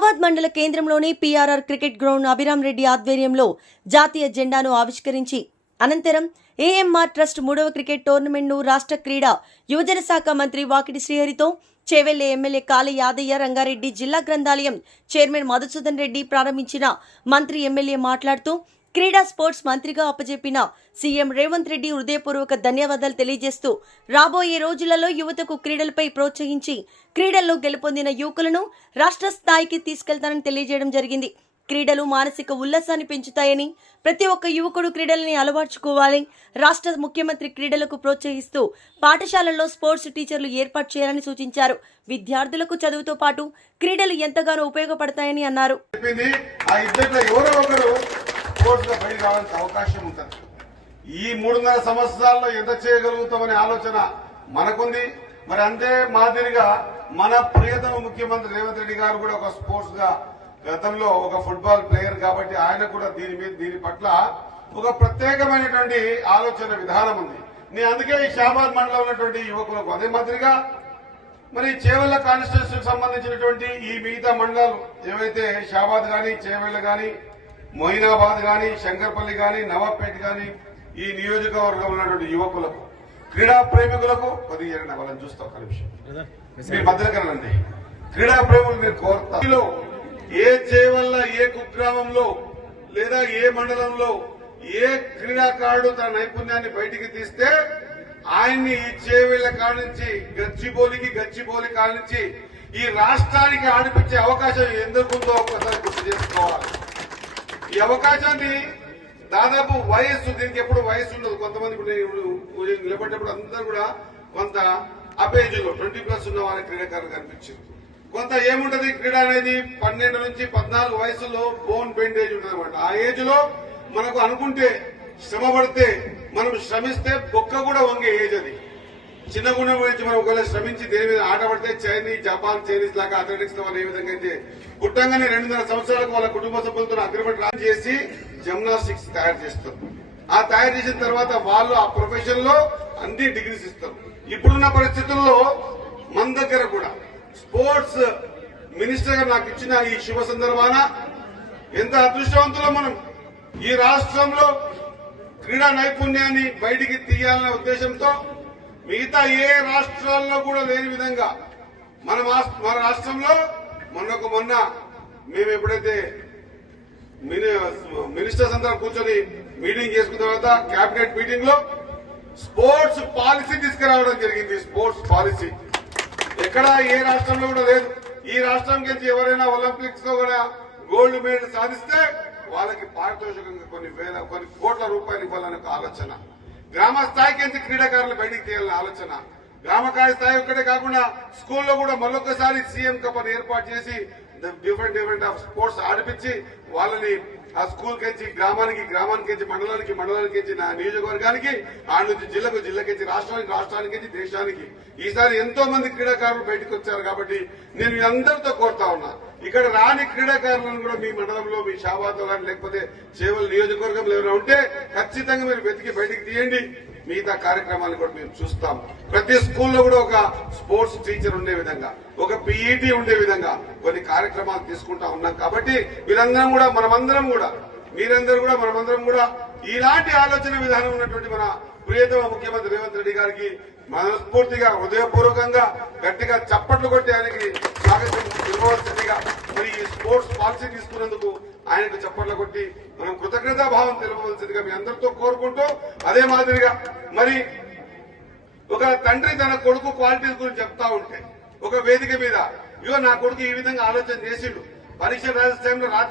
షాబాద్ మండల కేంద్రంలోని పీఆర్ఆర్ cricket ground Abhiram Reddy ఆధ్వర్యంలో జాతీయ జెండాను ఆవిష్కరించి అనంతరం ఏఎంఆర్ ట్రస్ట్ 3వ క్రికెట్ టోర్నమెంట్ను రాష్ట్ర క్రీడా యువజన శాఖ మంత్రి వాకిటి శ్రీహరితో చేవెళ్లే ఎమ్మెల్యే కాళీ యాదయ్య రంగారెడ్డి జిల్లా గ్రంథాలయం చైర్మన్ మధుసూదన్ రెడ్డి ప్రారంభించిన మంత్రి ఎమ్మెల్యే మాట్లాడుతూ క్రీడా స్పోర్ట్స్ మంత్రిగా అప్పజెప్పిన సీఎం రేవంత్ రెడ్డి హృదయపూర్వక ధన్యవాదాలు తెలియజేస్తూ రాబోయే రోజులలో యువతకు క్రీడలపై ప్రోత్సహించి క్రీడల్లో గెలుపొందిన యువకులను రాష్ట్ర స్థాయికి తీసుకెళ్తానని తెలియజేయడం జరిగింది. క్రీడలు మానసిక ఉల్లాసాన్ని పెంచుతాయని ప్రతి ఒక్క యువకుడు క్రీడలని అలవర్చుకోవాలి. రాష్ట్ర ముఖ్యమంత్రి క్రీడలకు ప్రోత్సహిస్తూ పాఠశాలల్లో స్పోర్ట్స్ టీచర్లు ఏర్పాటు చేయాలని సూచించారు. విద్యార్థులకు చదువుతో పాటు క్రీడలు ఎంతగానో ఉపయోగపడతాయని అన్నారు. అవకాశం ఉంటుంది. ఈ 3.5 సంవత్సరాల్లో ఎంత చేయగలుగుతామనే ఆలోచన మనకుంది. మరి అంతే మాదిరిగా మన ప్రియతమ ముఖ్యమంత్రి రేవంత్ రెడ్డి గారు కూడా ఒక స్పోర్ట్స్ గా గతంలో ఒక ఫుట్బాల్ ప్లేయర్ కాబట్టి ఆయన కూడా దీని పట్ల ఒక ప్రత్యేకమైనటువంటి ఆలోచన విధానం ఉంది. నేను అందుకే ఈ షాబాద్ మండలం ఉన్నటువంటి యువకులకు అదే మాదిరిగా మరి చేవెళ్ల కాన్స్టిట్యూన్సీకి సంబంధించినటువంటి ఈ మిగతా మండలాలు ఏవైతే షాబాద్ గాని చేవెళ్ల గాని మొయినాబాద్ గాని శంకర్పల్లి గాని నవాబ్పేట గాని ఈ నియోజకవర్గంలో ఉన్నటువంటి యువకులకు క్రీడా ప్రేమికులకు కొద్దిగా వాళ్ళని చూస్తా ఒక నిమిషం మీరు మధ్యకరండి. క్రీడా ప్రేమికులు మీరు కోరుతారు ఏ చేవల్ల ఏ కుగ్రామంలో లేదా ఏ మండలంలో ఏ క్రీడాకారుడు తన నైపుణ్యాన్ని బయటికి తీస్తే ఆయన్ని ఈ చేవెళ్ల కానించి గచ్చిబౌలి కానించి ఈ రాష్ట్రానికి ఆడిపించే అవకాశం ఎందుకుందో ఒకసారి గుర్తు చేసుకోవాలి. ఈ అవకాశాన్ని దాదాపు వయస్సు దీనికి ఎప్పుడు వయస్సు ఉండదు. కొంతమంది నిలబడ్డప్పుడు అందరూ కూడా కొంత అపేజ్లో 20+ ఉన్న వాళ్ళ క్రీడాకారులు కనిపించింది. కొంత ఏముంటది క్రీడ అనేది 12 నుంచి 14 వయసులో బోన్ బెండేజ్ ఉంటుంది అనమాట. ఆ ఏజ్ లో మనకు అనుకుంటే శ్రమ పడితే మనం శ్రమిస్తే బొక్క కూడా వంగే ఏజ్ అది. చిన్న గుణం గురించి మనం ఒకవేళ శ్రమించి దేని మీద ఆట పడితే చైనీస్ లాగా అథ్లెటిక్స్ లో వాళ్ళు ఏ విధంగా అయితే పుట్టంగానే 2.5 సంవత్సరాలకు వాళ్ళ కుటుంబ సభ్యులతో అగ్రిమెంట్ రాన్ చేసి జిమ్నాస్టిక్స్ తయారు చేస్తారు. ఆ తయారు చేసిన తర్వాత వాళ్ళు ఆ ప్రొఫెషన్ లో అన్ని డిగ్రీస్ ఇస్తారు. ఇప్పుడున్న పరిస్థితుల్లో మన దగ్గర కూడా స్పోర్ట్స్ మినిస్టర్ గా నాకు ఇచ్చిన ఈ శుభ సందర్భాన ఎంత అదృష్టవంతులో మనం ఈ రాష్ట్రంలో క్రీడా నైపుణ్యాన్ని బయటికి తీయాలనే ఉద్దేశంతో మిగతా ఏ రాష్ట్రాల్లో కూడా లేని విధంగా మన రాష్ట్రంలో మొన్న మేము ఎప్పుడైతే మినిస్టర్స్ అందరం కూర్చొని మీటింగ్ చేసుకున్న తర్వాత కేబినెట్ మీటింగ్ లో స్పోర్ట్స్ పాలసీ తీసుకురావడం జరిగింది. స్పోర్ట్స్ పాలసీ ఎక్కడ ఏ రాష్ట్రంలో కూడా లేదు. ఈ రాష్ట్రం నుంచి ఎవరైనా ఒలింపిక్స్ లో కూడా గోల్డ్ మెడల్ సాధిస్తే వాళ్ళకి పారితోషికంగా కొన్ని కోట్ల రూపాయలు ఇవ్వాలనే ఆలోచన. గ్రామ స్థాయికి నుంచి క్రీడాకారులు బయటికి తీయాలనే ఆలోచన. గ్రామకాయ స్థాయి ఒక్కటే కాకుండా స్కూల్లో కూడా మళ్ళొక్కసారి సీఎం కప్ అని ఏర్పాటు చేసి డిఫరెంట్ ఆఫ్ స్పోర్ట్స్ ఆడిపించి వాళ్ళని ఆ స్కూల్ కించి గ్రామానికి మండలానికి నా నియోజకవర్గానికి ఆ నుంచి జిల్లాకి రాష్ట్రానికి దేశానికి ఈసారి ఎంతో మంది క్రీడాకారులు బయటకు వచ్చారు. కాబట్టి నేను మీ అందరితో కోరుతా ఉన్నా ఇక్కడ రాని క్రీడాకారులను కూడా మీ మండలంలో మీ షాబాద్ లో కానీ లేకపోతే చేవల నియోజకవర్గంలో ఎవరైనా ఉంటే ఖచ్చితంగా మీరు వెతికి బయటికి తీయండి. మిగతా కార్యక్రమాలను కూడా మేము చూస్తాం. ప్రతి స్కూల్లో కూడా ఒక స్పోర్ట్స్ టీచర్ ఉండే విధంగా ఒక పీఈటీ ఉండే విధంగా కొన్ని కార్యక్రమాలు తీసుకుంటా ఉన్నాం. కాబట్టి మీరందరం కూడా మనమందరం కూడా ఇలాంటి ఆలోచన విధానం ఉన్నటువంటి మన ప్రియతమ ముఖ్యమంత్రి రేవంత్ రెడ్డి గారికి మనస్ఫూర్తిగా హృదయపూర్వకంగా గట్టిగా చప్పట్లు కొట్టి ఆయనకి స్వాగతం ఇవ్వవలసిందిగా మరి ఈ స్పోర్ట్స్ పాలసీ తీసుకున్నందుకు ఆయనకు చప్పట్లు కొట్టి మనం కృతజ్ఞతాభావం తెలుపవలసిందిగా మీ అందరితో కోరుకుంటూ అదే మాదిరిగా మరి ఒక తండ్రి తన కొడుకు క్వాలిటీస్ గురించి చెప్తా ఉంటే ఒక వేదిక మీద ఇగో నా కొడుకు ఈ విధంగా ఆలోచన చేసిండు పరీక్ష రాసే టైంలో రాత్రి